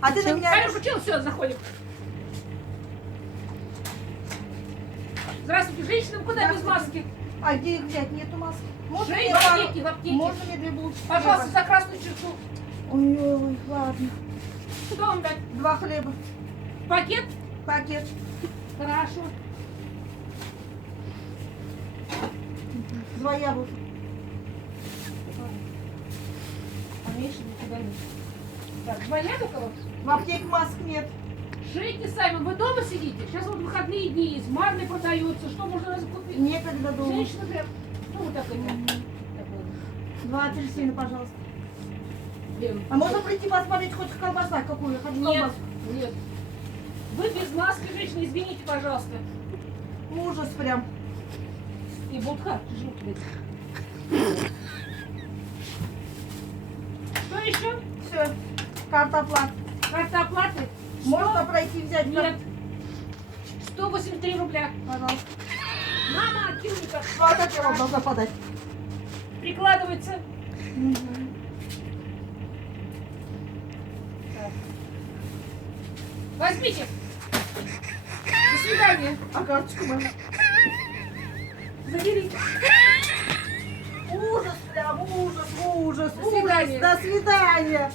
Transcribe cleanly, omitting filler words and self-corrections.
А ты на меня... Камеру включил, все, заходим. Здравствуйте, женщинам куда без маски? А где их взять? Нету маски. Можно Шеи мне в пару- аптеке, в аптеке. Можно мне 2 булочки Пожалуйста, хлеба? за красную черту. Ой, ладно. Что вам дать? 2 хлеба. Пакет? Пакет. Хорошо. 2 яблока. Поменьше для тебя нет. Так, 2 яблока вот. В аптеке масок нет. Шейте сами. Вы дома сидите? Сейчас вот выходные дни есть. Марли продается. Что можно раз купить? Некогда дома. Женщина прям... Ну, вот такой. 2 апельсина, пожалуйста. Блин. А можно прийти посмотреть хоть колбаса какую? Я хочу Нет, колбасу. нет. Вы без маски, женщина, извините, пожалуйста. Ужас прям. И будка, тяжело тебе. Что еще? Все. Карта оплаты. Карта оплаты? Можно пройти взять? Нет. 183 рубля. Пожалуйста. Мама, Кирюнька, Ну, а как я вам должна подать? прикладывается. Так. Возьмите. До свидания. А карточку мою? Заберите. Ужас прям, ужас, ужас. До свидания. Ужас. До свидания.